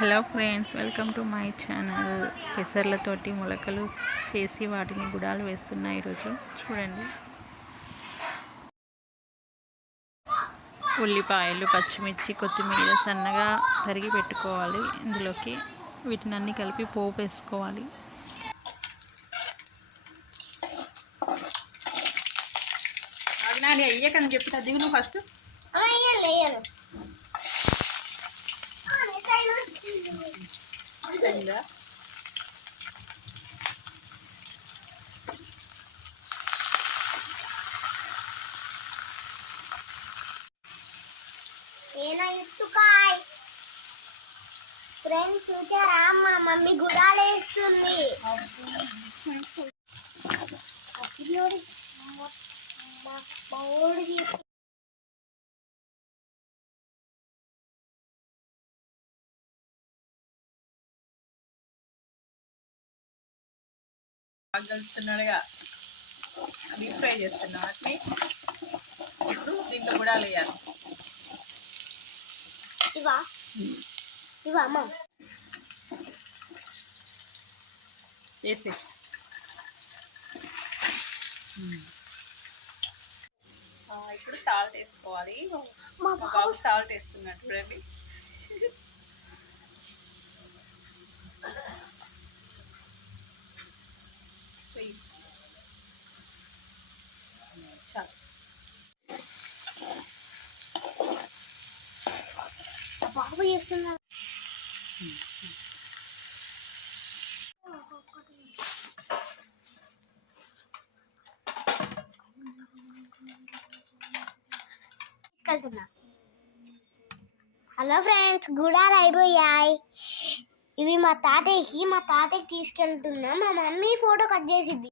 Hello friends welcome to my channel. పెసర్లతోటి మొలకలు చేసి వాటిని గుడాలు వేస్తున్నాయి ఈరోజు. చూడండి. ఉల్లిపాయలు పచ్చిమిర్చి కొత్తిమీర సన్నగా తరిగి పెట్టుకోవాలి. ఇందులోకి వీటిని అన్ని కలిపి పోపు వేసుకోవాలి. అయ్యాకని చెప్తా దిగు నువ్వు ఫస్ట్ అయిందా ఏనా ఇస్తుకాయ్ ఫ్రెండ్స్ చూసారా? మా మమ్మీ గుడాలు వేస్తుంది అప్పుడు మా బాగా కలుపుతున్నాడుగా డీప్ ఫ్రై చేస్తున్నాం అట్నే ఇప్పుడు దీంట్లో కూడా వేయాలి ఇవా ఇవా అమ్మ? వేసి ఇప్పుడు సాల్ట్ వేసుకోవాలి. మా బాబు సాల్ట్ వేస్తున్నాడు చూడండి. బాబు చేస్తున్నా తీసుకెళ్తున్నా. హలో ఫ్రెండ్స్ గుడాలు అయిపోయాయి. ఇవి మా తాతయ్యకి మా తాతయ్యకి తీసుకెళ్తున్నా. మా మమ్మీ ఫోటో కట్ చేసిద్ది.